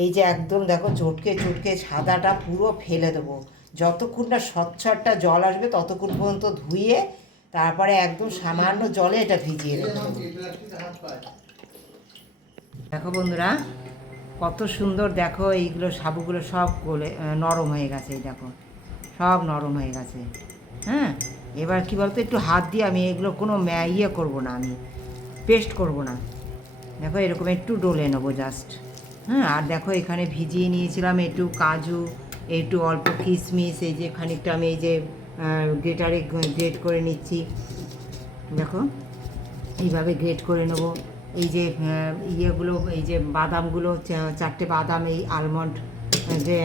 এই যে একদম দেখো চটকে চটকে সাদাটা পুরো ফেলে দেবো। যতক্ষণ না স্বচ্ছ একটা জল আসবে ততক্ষণ পর্যন্ত ধুয়ে তারপরে একদম সামান্য জলে এটা ভিজিয়ে রেখে দেবো। দেখো বন্ধুরা কত সুন্দর, দেখো এইগুলো সাবুগুলো সব গলে নরম হয়ে গেছে। এই দেখো সব নরম হয়ে গেছে। হ্যাঁ, এবার কী বলতো, একটু হাত দিয়ে আমি এগুলো কোনো ইয়ে করবো না, আমি পেস্ট করব না। দেখো এরকম একটু ডলে নেবো জাস্ট। হ্যাঁ, আর দেখো এখানে ভিজিয়ে নিয়েছিলাম একটু কাজু, একটু অল্প কিশমিশ, এই যে খানিকটা আমি এই যে গ্রেটারে গ্রেট করে নিচ্ছি। দেখো এইভাবে গ্রেট করে নেবো। এই যে ইয়েগুলো, এই যে বাদামগুলো, চারটে বাদাম, এই আলমন্ড যে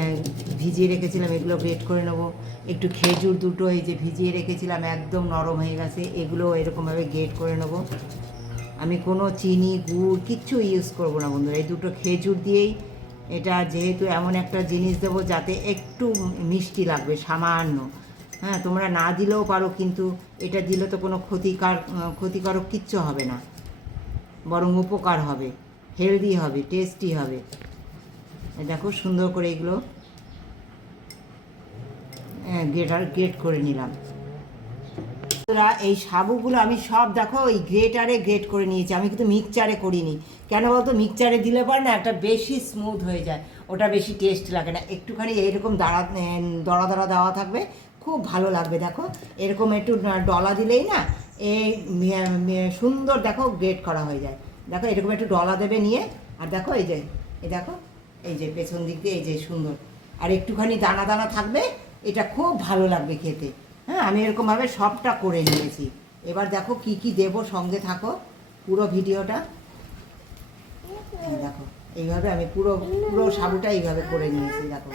ভিজিয়ে রেখেছিলাম, এগুলো গ্রেট করে নেবো। একটু খেজুর দুটো এই যে ভিজিয়ে রেখেছিলাম, একদম নরম হয়ে গেছে, এগুলো এরকমভাবে গ্রেট করে নেবো। আমি কোনো চিনি গুড় কিচ্ছু ইউজ করব না বন্ধুরা, এই দুটো খেজুর দিয়েই এটা, যেহেতু এমন একটা জিনিস দেবো যাতে একটু মিষ্টি লাগবে সামান্য। হ্যাঁ, তোমরা না দিলেও পারো, কিন্তু এটা দিলে তো কোনো ক্ষতিকারক কিচ্ছু হবে না, বরং উপকার হবে, হেলদি হবে, টেস্টি হবে। দেখো সুন্দর করে এগুলো গ্রেট করে নিলাম। এই সাবুগুলো আমি সব দেখো ওই গ্রেটারে গ্রেট করে নিয়েছি, আমি কিন্তু মিক্সচারে করিনি। কেন বলতো, মিক্সচারে দিলে পর না একটা বেশি স্মুথ হয়ে যায়, ওটা বেশি টেস্ট লাগে না। একটুখানি এইরকম দড়া দড়া দেওয়া থাকবে, খুব ভালো লাগবে। দেখো এরকম একটু ডলা দিলেই না এই সুন্দর দেখো গ্রেট করা হয়ে যায়। দেখো এরকম একটু ডলা দেবে নিয়ে, আর দেখো এই যে দেখো এই যে পেছন দিক দিয়ে এই যে সুন্দর, আর একটুখানি দানা দানা থাকবে, এটা খুব ভালো লাগবে খেতে। হ্যাঁ, আমি এরকমভাবে সবটা করে নিয়েছি। এবার দেখো কি কি দেবো, সঙ্গে থাকো পুরো ভিডিওটা। দেখো এইভাবে আমি পুরো পুরো সাবুটা এইভাবে করে নিয়েছি। দেখো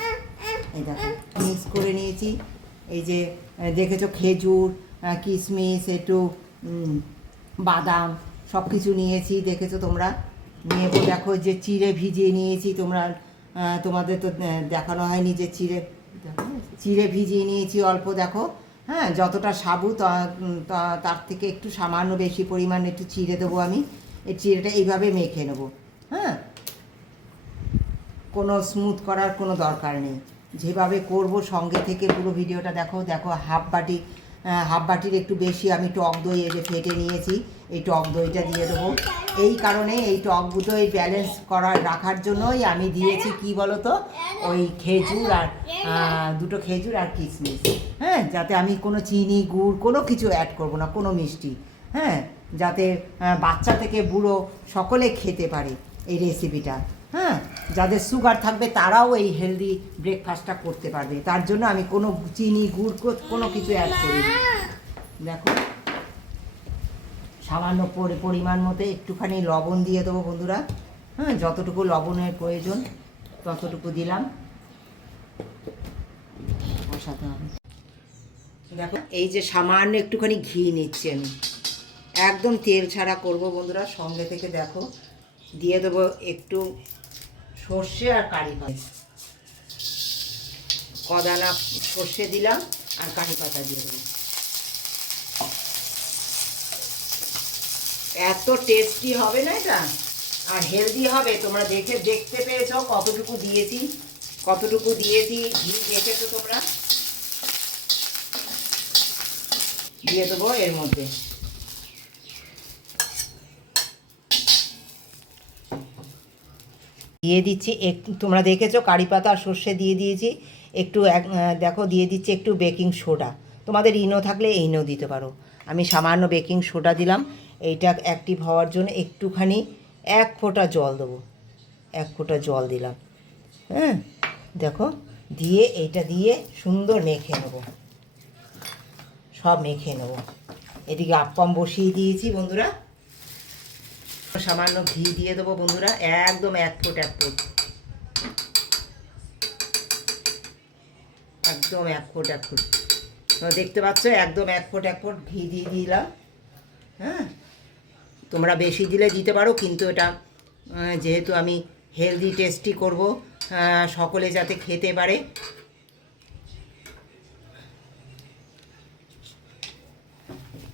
এই দেখো মিক্স করে নিয়েছি। এই যে দেখেছো খেজুর, কিশমিশ, একটু বাদাম সব কিছু নিয়েছি, দেখেছো তোমরা। নেবো দেখো যে চিড়ে ভিজিয়ে নিয়েছি, তোমাদের তো দেখানো হয়নি যে চিড়ে ভিজিয়ে নিয়েছি অল্প। দেখো হ্যাঁ, যতটা সাবু তার থেকে একটু সামান্য বেশি পরিমাণ একটু চিড়ে দেবো আমি। এই চিড়েটা এইভাবে মেখে নেবো। হ্যাঁ, কোনো স্মুথ করার কোনো দরকার নেই, যেভাবে করব সঙ্গে থেকে পুরো ভিডিওটা দেখো। দেখো হাফ বাটির একটু বেশি আমি টক দই এই যে ফেটে নিয়েছি, এই টক দইটা দিয়ে দেবো। এই কারণে এই টক দই ব্যালেন্স রাখার জন্যই আমি দিয়েছি কি বলো তো, ওই খেজুর আর দুটো খেজুর আর কিশমিশ। হ্যাঁ, যাতে আমি কোনো চিনি গুড় কোনো কিছু অ্যাড করব না, কোনো মিষ্টি। হ্যাঁ, যাতে বাচ্চা থেকে বুড়ো সকলে খেতে পারে এই রেসিপিটা। হ্যাঁ, যাদের সুগার থাকবে তারাও এই হেলদি ব্রেকফাস্টটা করতে পারবে, তার জন্য আমি কোনো চিনি গুড় কোনো কিছু অ্যাড করি। দেখো সামান্য পরিমাণ মতো একটুখানি লবণ দিয়ে দেবো বন্ধুরা। হ্যাঁ, যতটুকু লবণের প্রয়োজন ততটুকু দিলাম। বসাতে হবে। দেখো এই যে সামান্য একটুখানি ঘি নিচ্ছি আমি, একদম তেল ছাড়া করব বন্ধুরা, সঙ্গে থেকে দেখো। দিয়ে দেবো একটু সর্ষে আর কারি পাতা, কদানা সর্ষে দিলাম আর কারি পাতা দিয়ে দেবো। এত টেস্টি হবে না এটা, আর হেলদি হবে। তোমরা দেখতে পেয়েছো কতটুকু দিয়েছি, ঘি দেখেছো তোমরা। দিয়ে দেবো এর মধ্যে দিয়ে দিচ্ছি একটু, তোমরা দেখেছো কারি পাতা আর সর্ষে দিয়ে দিয়েছি একটু। দেখো দিয়ে দিচ্ছি একটু বেকিং সোডা, তোমাদের ইনো থাকলে ইনো দিতে পারো। আমি সামান্য বেকিং সোডা দিলাম, এইটা অ্যাক্টিভ হওয়ার জন্য একটুখানি 1 ফোঁটা জল দেবো, 1 ফোঁটা জল দিলাম। হ্যাঁ, দেখো দিয়ে এইটা দিয়ে সুন্দর মেখে নেবো, সব মেখে নেবো। এদিকে আপ্পাম বসিয়ে দিয়েছি বন্ধুরা, সামান্য ঘি দিয়ে দেবো বন্ধুরা, একদম 1 ফুট একদম 1 ফুট দেখতে পাচ্ছ, একদম 1 ফুট ঘি দিয়ে দিলাম। হ্যাঁ, তোমরা বেশি দিলে দিতে পারো, কিন্তু এটা যেহেতু আমি হেলদি টেস্টি করব, সকলে যাতে খেতে পারে।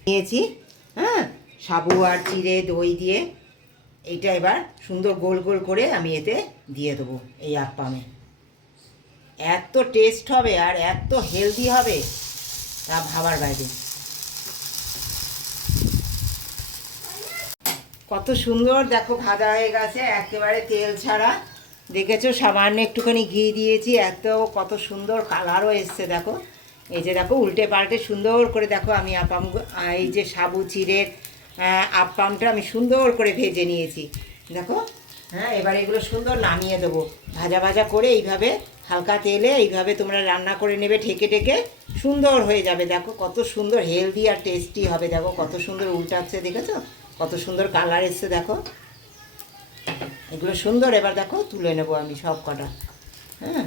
নিয়েছি হ্যাঁ, সাবু আর চিড়ে দই দিয়ে এইটা এবার সুন্দর গোল গোল করে আমি এতে দিয়ে দেবো এই আপ্পামে। এত টেস্ট হবে আর এত হেলদি হবে তা ভাবার বাইরে। কত সুন্দর দেখো ভাজা হয়ে গেছে, একেবারে তেল ছাড়া। দেখেছো, সামান্য একটুখানি ঘি দিয়েছি, এত কত সুন্দর কালারও এসছে দেখো। এই যে দেখো উল্টে পাল্টে সুন্দর করে দেখো আমি আপ্পাম, এই যে সাবু চিড়ের আপ্পামটা আমি সুন্দর করে ভেজে নিয়েছি দেখো। হ্যাঁ, এবার এগুলো সুন্দর নামিয়ে দেবো। ভাজা ভাজা করে এইভাবে হালকা তেলে এইভাবে তোমরা রান্না করে নেবে, ঢেকে ঢেকে সুন্দর হয়ে যাবে। দেখো কত সুন্দর হেলদি আর টেস্টি হবে। দেখো কত সুন্দর উল্টাচ্ছে, দেখেছো কত সুন্দর কালার এসছে দেখো। এগুলো সুন্দর, এবার দেখো তুলে নেবো আমি সব কটা। হ্যাঁ,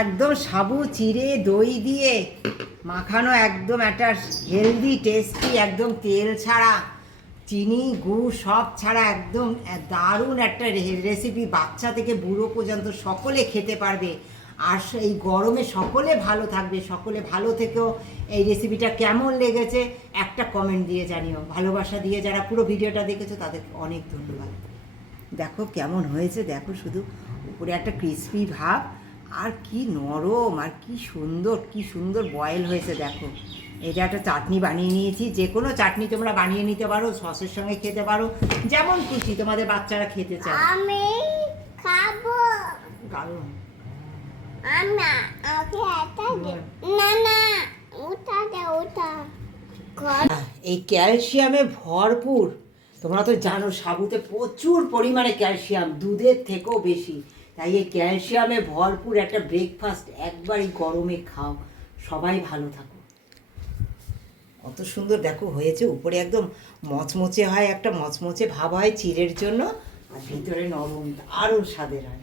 একদম সাবু চিড়ে দই দিয়ে মাখানো, একদম একটা হেলদি টেস্টি, একদম তেল ছাড়া, চিনি গুড় সব ছাড়া, একদম দারুণ একটা রেসিপি। বাচ্চা থেকে বুড়ো পর্যন্ত সকলে খেতে পারবে। আর এই গরমে সকলে ভালো থাকবে। সকলে ভালো থেকেও এই রেসিপিটা কেমন লেগেছে একটা কমেন্ট দিয়ে জানিও। ভালোবাসা দিয়ে যারা পুরো ভিডিওটা দেখেছো তাদেরকে অনেক ধন্যবাদ। দেখো কেমন হয়েছে, দেখো শুধু উপরে একটা ক্রিসপি ভাব, আর কি নরম, আর কি সুন্দর বয়েল হয়েছে দেখো। এটা একটা চাটনি বানিয়ে নিয়েছি। যে কোনো চাটনি তোমরা বানিয়ে নিতে পারো, সসের সঙ্গে খেতে পারো, যেমন খুশি তোমাদের বাচ্চারা খেতে চায়। আমি খাবো। দারুণ। না ওকে এটা দে। না না ওটা দে, ওটা এই ক্যালসিয়ামে ভরপুর। তোমরা তো জানো সাবুতে প্রচুর পরিমাণে ক্যালসিয়াম, দুধের থেকেও বেশি। তাই এই ক্যালসিয়ামে ভরপুর একটা ব্রেকফাস্ট একবারই গরমে খাও, সবাই ভালো থাকো। কত সুন্দর দেখো হয়েছে, উপরে একদম মচমচে হয়, একটা মচমচে ভাব হয় চিড়ের জন্য, আর ভিতরে নরম, দারুণ স্বাদের হয়।